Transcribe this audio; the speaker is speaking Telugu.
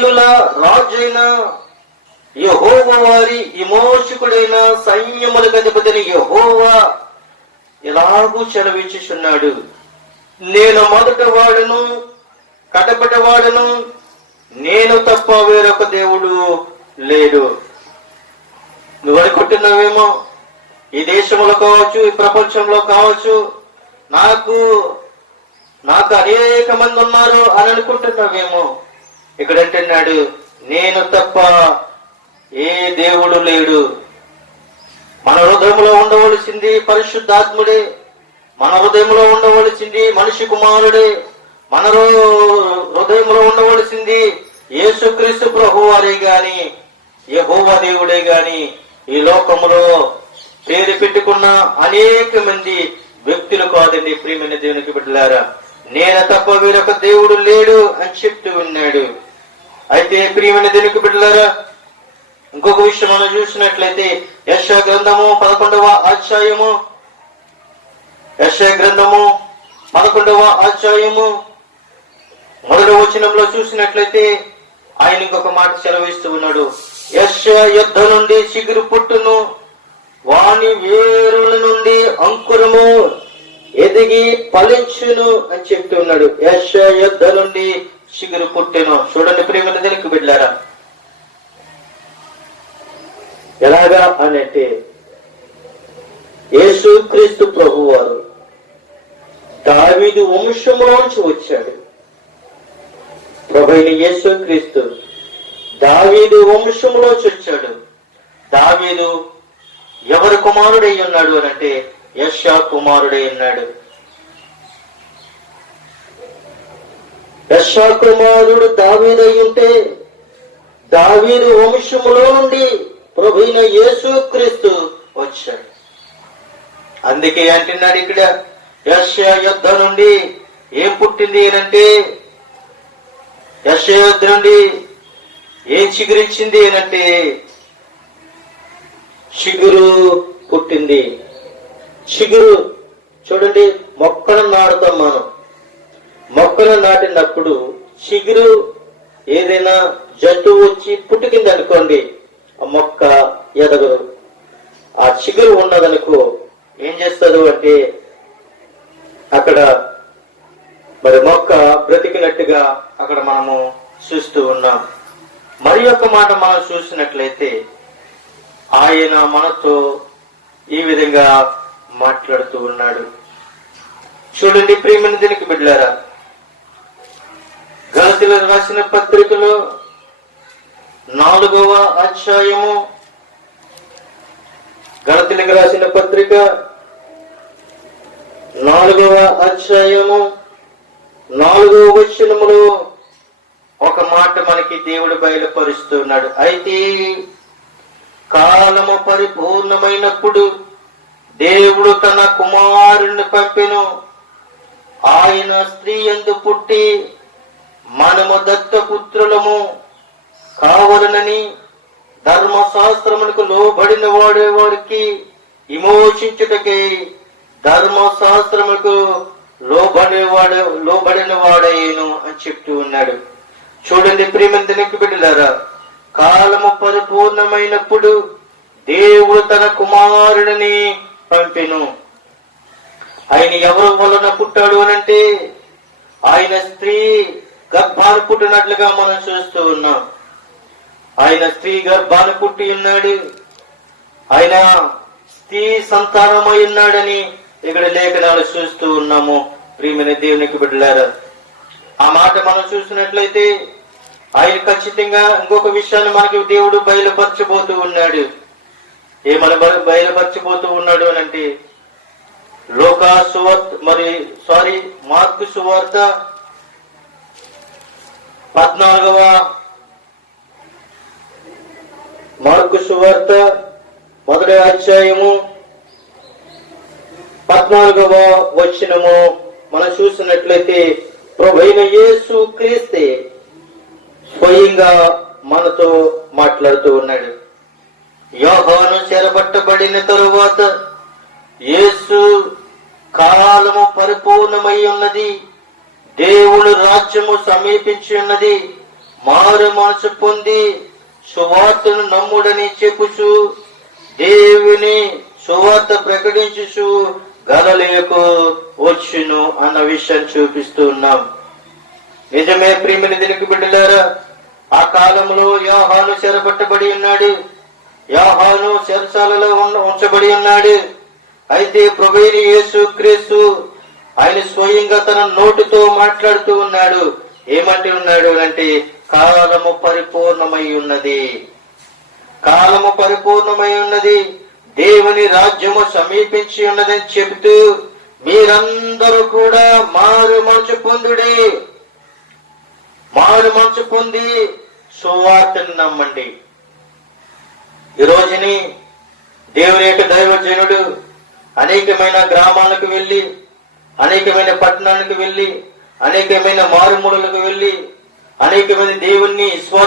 ఇస్రాయేలుల రాజైన యహోవ వారి విమోచకుడైన సైన్యములకు అధిపతిని యహోవా ఎలాగూ చెలవించుచున్నాడు నేను మొదట వాడను కడపట వాడను నేను తప్ప వేరొక దేవుడు లేడు. నువ్వు అనుకుంటున్నావేమో? ఈ దేశంలో కావచ్చు ఈ ప్రపంచంలో కావచ్చు నాకు నాకు అనేక మంది ఉన్నారు అని అనుకుంటున్నావేమో? ఇక్కడంటున్నాడు నేను తప్ప ఏ దేవుడు లేడు. మన హృదయంలో ఉండవలసింది పరిశుద్ధాత్ముడే మన హృదయంలో ఉండవలసింది మనిషి కుమారుడే మన హృదయంలో ఉండవలసింది యేసుక్రీస్తు ప్రభు వారే గాని యెహోవా దేవుడే గాని ఈ లోకములో పేరు పెట్టుకున్న అనేక మంది వ్యక్తులు కాదండి ప్రియమైన దేవునికి బిడ్డలారా. నేను తప్ప వేరొక దేవుడు లేడు అని చెప్తూ ఉన్నాడు. అయితే ప్రియమైన దేనికి బిడ్డలారా ఇంకొక విషయం మనం చూసినట్లయితే యశ గ్రంథము పదకొండవ అధ్యాయము. యశ గ్రంథము పదకొండవ అధ్యాయము. మొదటి వచనంలో చూసినట్లయితే ఆయన ఇంకొక మాట సెలవిస్తూ ఉన్నాడు. యశ యుద్ధ నుండి చిగురు పుట్టును వాణి వేరుల నుండి అంకురము ఎదిగి ఫలించును అని చెప్తున్నాడు యశ యుద్ధ నుండి చిగురు పుట్టెను చూడండి ప్రేమ దీనికి బిడ్డారా ఎలాగా అనంటే యేసు క్రీస్తు ప్రభు వారు దావీదు వంశంలోంచి వచ్చాడు. ప్రభైన యేసు క్రీస్తు దావీదు వంశంలోంచి వచ్చాడు. దావీదు ఎవరి కుమారుడై ఉన్నాడు అనంటే యశా కుమారుడై ఉన్నాడు. యశా కుమారుడు దావీదై ఉంటే దావీదు వంశములో నుండి ప్రభుైన యేసు క్రీస్తు వచ్చాడు. అందుకే అంటున్నాడు ఇక్కడ యశ యుద్ధ నుండి ఏం పుట్టింది అంటే యశ యుద్ధ నుండి ఏం చిగురించింది అంటే చిగురు పుట్టింది. చిగురు చూడండి మొక్కను నాడుతాం మనం. మొక్కలు నాటినప్పుడు చిగురు ఏదైనా జంతువు వచ్చి పుట్టుకింది అనుకోండి ఆ మొక్క ఎదగదు. ఆ చిగురు ఉన్నదనుకో ఏం చేస్తారు అంటే అక్కడ మరి మొక్క బ్రతికినట్టుగా అక్కడ మనము చూస్తూ ఉన్నాం. మరి యొక్క మాట మనం చూసినట్లయితే ఆయన మనతో ఈ విధంగా మాట్లాడుతూ ఉన్నాడు. చూడండి ప్రేమని దీనికి బిడ్డారా గలతీలు రాసిన పత్రికలో నాలుగవ అధ్యాయము. గణతిలకు రాసిన పత్రిక నాలుగవ అధ్యాయము. నాలుగవ వచనములో ఒక మాట మనకి దేవుడు బయలుపరుస్తున్నాడు. అయితే కాలము పరిపూర్ణమైనప్పుడు దేవుడు తన కుమారుణ్ణి పంపెను. ఆయన స్త్రీ ఎందు పుట్టి మనము దత్తపుత్రులము కావలనని ధర్మశాస్త్రములకు లోబడిన వాడే వారికి విమోచించుటకై ధర్మశాస్త్రములకు లోబడేవాడు లోబడిన వాడేను అని చెప్తూ ఉన్నాడు. చూడండి ప్రేమంతనికి బిడ్డలారా కాలము పరిపూర్ణమైనప్పుడు దేవుడు తన కుమారుడిని పంపెను. ఆయన ఎవరి వలన పుట్టాడు అనంటే ఆయన స్త్రీ గర్భాలు పుట్టినట్లుగా మనం చూస్తూ ఉన్నాం. ఆయన స్త్రీ గర్భాలు పుట్టి ఉన్నాడు. ఆయన స్త్రీ సంతానమై ఉన్నాడని ఇక్కడ లేఖనాలు చూస్తూ ఉన్నాము. ప్రియమైన దేవునికి బిడ్డలారా ఆ మాట మనం చూసినట్లయితే ఆయన ఖచ్చితంగా ఇంకొక విషయాన్ని మనకి దేవుడు బయలుపరచబోతూ ఉన్నాడు. ఏమని బయలుపరచబోతూ ఉన్నాడు అని అంటే లోకా సువార్త మరి సారీ మార్కు సువార్త పద్నాలుగవ మార్కు సువార్త మొదటి అధ్యాయము పద్నాలుగవ వచనము. మనం చూసినట్లయితే ప్రభైన యేసు క్రీస్తే స్వయంగా మనతో మాట్లాడుతూ ఉన్నాడు. యోహాను చెరబట్టబడిన తరువాత యేసు కాలము పరిపూర్ణమై ఉన్నది. దేవుడు రాజ్యము సమీపించి ఉన్నది. మారు మనసు పొంది సువార్తను నమ్ముడని చెప్పుచు దేవుని సువార్త ప్రకటించుచు గలలేకు వచ్చును అన్న విషయం చూపిస్తూ ఉన్నాం. నిజమే ప్రేమిని దినికి బిడ్డలారా ఆ కాలంలో యోహాను చెరపట్టబడి ఉన్నాడు. యోహాను చెరసాలలో ఉంచబడి ఉన్నాడు. అయితే ప్రభుని యేసు క్రీస్తు ఆయన స్వయంగా తన నోటితో మాట్లాడుతూ ఉన్నాడు. ఏమంటూ ఉన్నాడు అంటే కాలము పరిపూర్ణమై ఉన్నది. కాలము పరిపూర్ణమై ఉన్నది. దేవుని రాజ్యము సమీపించి ఉన్నదని చెబుతూ మీరందరూ కూడా మారు మంచు పొందుడే. మారు మంచు పొంది సువార్తను నమ్మండి. ఈ రోజుని దేవుని యొక్క దైవజనుడు అనేకమైన గ్రామాలకు వెళ్ళి అనేకమైన పట్టణానికి వెళ్ళి అనేకమైన మారుమూలలకు వెళ్ళి అనేకమైన దేవుణ్ణి స్వ